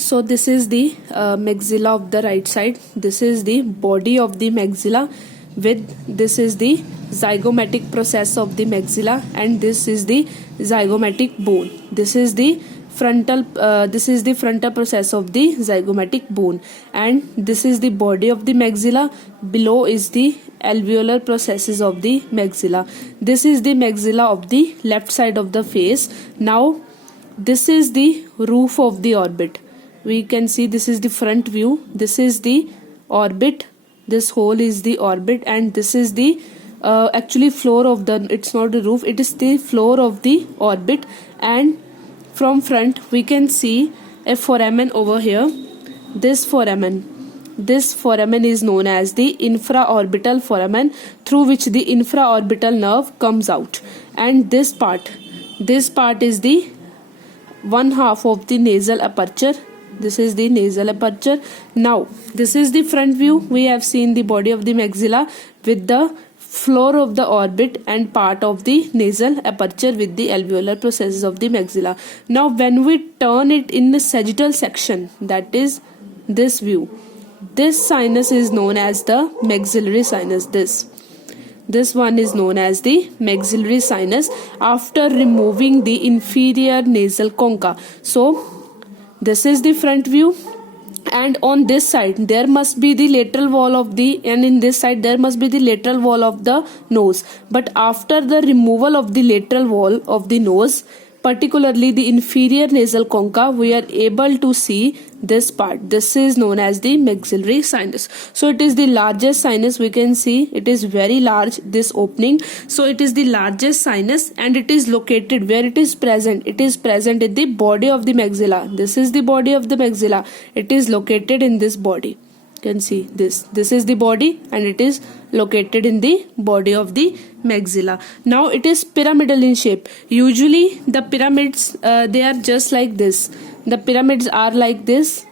So this is the maxilla of the right side. This is the body of the maxilla this is the zygomatic process of the maxilla, and this is the zygomatic bone. This is the frontal process of the zygomatic bone, and this is the body of the maxilla. Below is the alveolar processes of the maxilla. This is the maxilla of the left side of the face. Now this is the roof of the orbit. We can see this is the front view. This is the orbit. This hole is the orbit, and this is the actually floor of the, it's not the roof, it is the floor of the orbit. And from front we can see a foramen over here. This foramen is known as the infraorbital foramen, through which the infraorbital nerve comes out. And this part is the one half of the nasal aperture. This is the nasal aperture. Now this is the front view. We have seen the body of the maxilla with the floor of the orbit and part of the nasal aperture with the alveolar processes of the maxilla. Now when we turn it in the sagittal section, that is this view, this sinus is known as the maxillary sinus. This one is known as the maxillary sinus after removing the inferior nasal concha. So this is the front view, and on this side there must be the lateral wall of the, and in this side there must be the lateral wall of the nose. But after the removal of the lateral wall of the nose, particularly the inferior nasal concha, we are able to see this part. This is known as the maxillary sinus. So it is the largest sinus. We can see it is very large, this opening. So it is the largest sinus, and it is located where it is present. It is present in the body of the maxilla. This is the body of the maxilla. It is located in this body. You can see this is the body, and it is located in the body of the maxilla. Now it is pyramidal in shape. Usually the pyramids they are just like this. The pyramids are like this.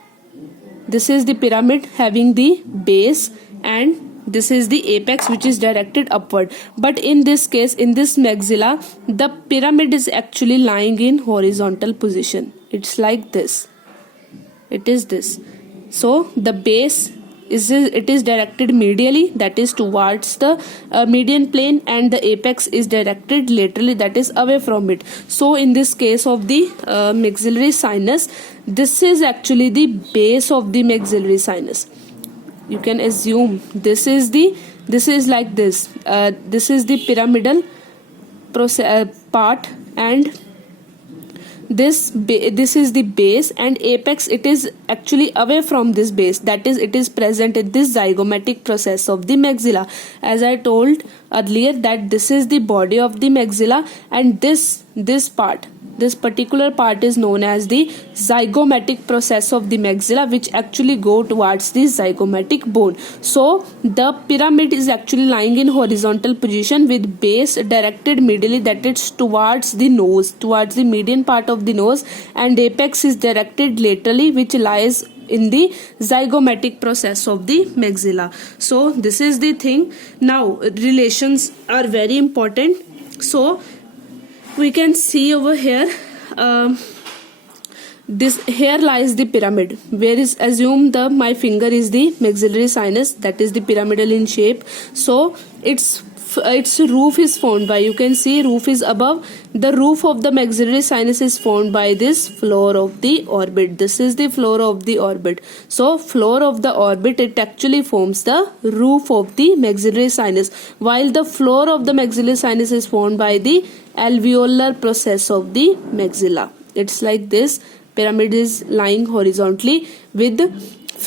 This is the pyramid having the base, and this is the apex which is directed upward. But in this case, in this maxilla, the pyramid is actually lying in horizontal position. It's like this. It is this. So the base is directed medially, that is towards the median plane, and the apex is directed laterally, that is away from it. So in this case of the maxillary sinus, this is actually the base of the maxillary sinus. You can assume this is like this. This is the pyramidal part, and this is the base, and apex, it is actually away from this base, that is it is present in this zygomatic process of the maxilla. As I told earlier that this is the body of the maxilla, and this particular part is known as the zygomatic process of the maxilla, which actually go towards the zygomatic bone. So the pyramid is actually lying in horizontal position with base directed medially, that is towards the nose, towards the median part of the nose, and apex is directed laterally, which lies in the zygomatic process of the maxilla. So this is the thing. Now relations are very important. So we can see over here, this here lies the pyramid, where is assume my finger is the maxillary sinus, that is the pyramidal in shape. So its roof is formed by, you can see roof is above. The roof of the maxillary sinus is formed by this floor of the orbit. This is the floor of the orbit. So floor of the orbit, it actually forms the roof of the maxillary sinus, while the floor of the maxillary sinus is formed by the alveolar process of the maxilla. It's like this. Pyramid is lying horizontally with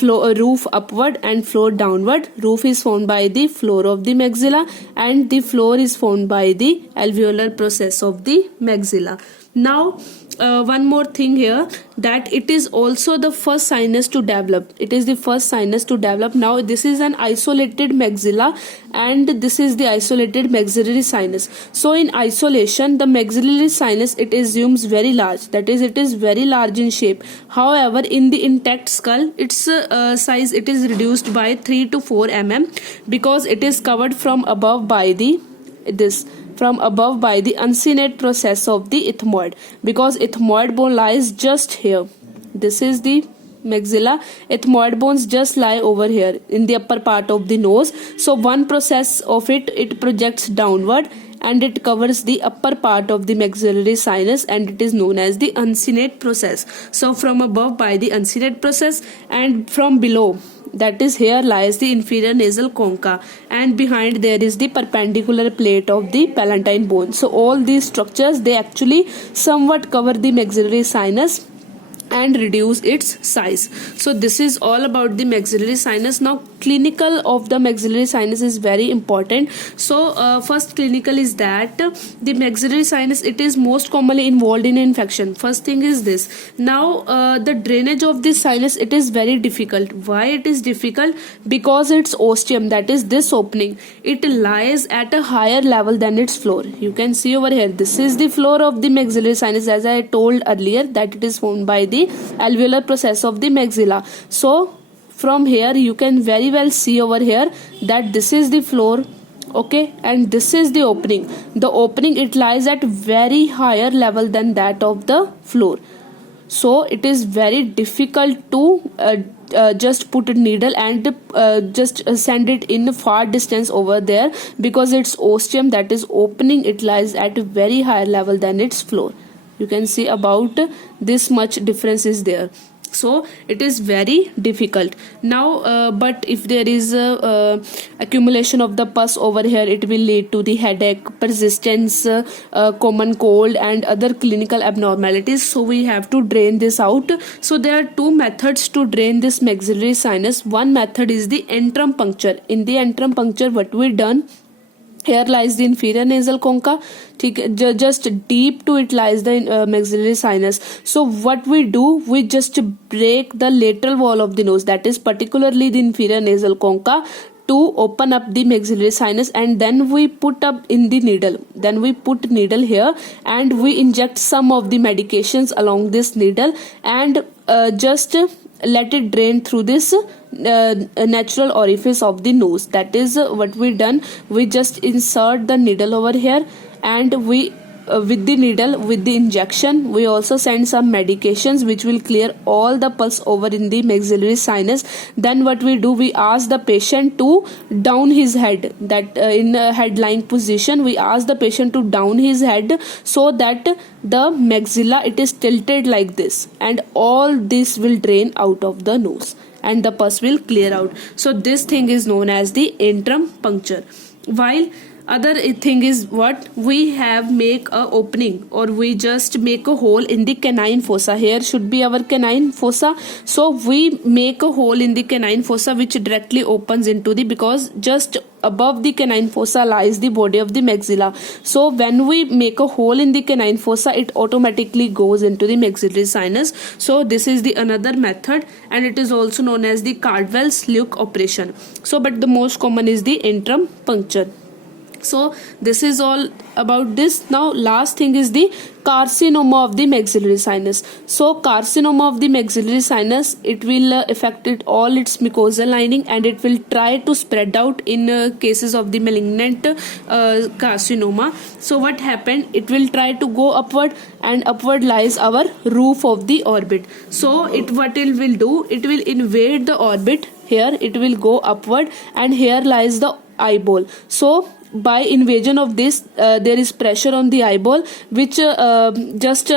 roof upward and floor downward. Roof is formed by the floor of the maxilla, and the floor is formed by the alveolar process of the maxilla. Now one more thing here, that it is also the first sinus to develop. It is the first sinus to develop. Now this is an isolated maxilla, and this is the isolated maxillary sinus. So in isolation, the maxillary sinus, it assumes very large, that is it is very large in shape. However, in the intact skull, its size, it is reduced by 3 to 4 mm, because it is covered from above by the uncinate process of the ethmoid, because ethmoid bone lies just here. This is the maxilla, ethmoid bones just lie over here in the upper part of the nose. So one process of it projects downward and it covers the upper part of the maxillary sinus, and it is known as the uncinate process. So from above by the uncinate process, and from below, that is here lies the inferior nasal concha, and behind there is the perpendicular plate of the palatine bone. So all these structures, they actually somewhat cover the maxillary sinus and reduce its size. So this is all about the maxillary sinus. Now clinical of the maxillary sinus is very important. So first clinical is that the maxillary sinus, it is most commonly involved in infection. First thing is this. Now the drainage of this sinus, it is very difficult. Why it is difficult? Because its ostium, that is this opening, it lies at a higher level than its floor. You can see over here, this is the floor of the maxillary sinus, as I told earlier, that it is formed by the alveolar process of the maxilla. So from here you can very well see over here that this is the floor, okay, and this is the opening. The opening, it lies at very higher level than that of the floor. So it is very difficult to just put a needle and just send it in far distance over there, because its ostium, that is opening, it lies at a very higher level than its floor. You can see about this much difference is there. So it is very difficult. Now but if there is accumulation of the pus over here, it will lead to the headache, persistence, common cold and other clinical abnormalities. So we have to drain this out. So there are two methods to drain this maxillary sinus. One method is the antrum puncture. In the antrum puncture, what we done, here lies the inferior nasal concha, just deep to it lies the maxillary sinus. So what we do, we just break the lateral wall of the nose, that is particularly the inferior nasal concha, to open up the maxillary sinus, and then we put up in the needle. Then we put needle here and we inject some of the medications along this needle, and just let it drain through this natural orifice of the nose. That is what we done. We just insert the needle over here, and we with the needle, with the injection, we also send some medications which will clear all the pus over in the maxillary sinus. Then what we do, we ask the patient to down his head, that in a head lying position, we ask the patient to down his head, so that the maxilla, it is tilted like this, and all this will drain out of the nose and the pus will clear out. So this thing is known as the antrum puncture. While other thing is what we have, make a opening, or we just make a hole in the canine fossa. Here should be our canine fossa. So we make a hole in the canine fossa which directly opens into the, because just above the canine fossa lies the body of the maxilla. So when we make a hole in the canine fossa, it automatically goes into the maxillary sinus. So this is the another method, and it is also known as the Cardwell's Luke operation. So but the most common is the antrum puncture. So this is all about this. Now last thing is the carcinoma of the maxillary sinus. So carcinoma of the maxillary sinus, it will affect it all its mucosal lining, and it will try to spread out in cases of the malignant carcinoma. So what happened, it will try to go upward, and upward lies our roof of the orbit. So what it will do, it will invade the orbit. Here it will go upward, and here lies the eyeball. So by invasion of this, there is pressure on the eyeball, which just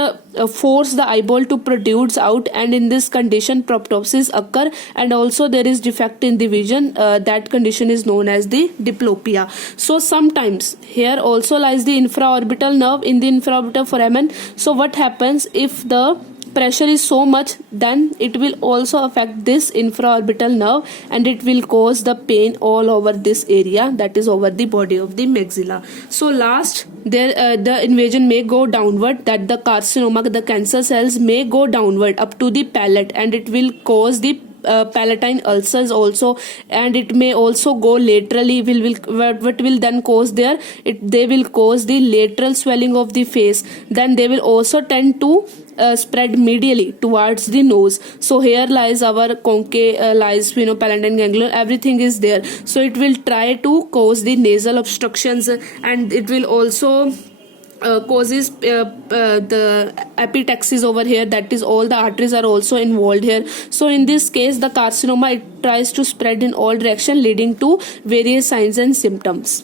force the eyeball to protrude out, and in this condition proptosis occur, and also there is defect in the vision. That condition is known as the diplopia. So sometimes here also lies the infraorbital nerve in the infraorbital foramen. So what happens, if the pressure is so much, then it will also affect this infraorbital nerve, and it will cause the pain all over this area, that is over the body of the maxilla. So last, there the invasion may go downward, that the carcinoma, the cancer cells may go downward up to the palate, and it will cause the palatine ulcers also, and it may also go laterally. What will then cause there, they will cause the lateral swelling of the face. Then they will also tend to spread medially towards the nose. So here lies our concha, lies palatine ganglion, everything is there. So it will try to cause the nasal obstructions, and it will also causes the epitaxis over here, that is all the arteries are also involved here. So in this case the carcinoma, it tries to spread in all direction, leading to various signs and symptoms.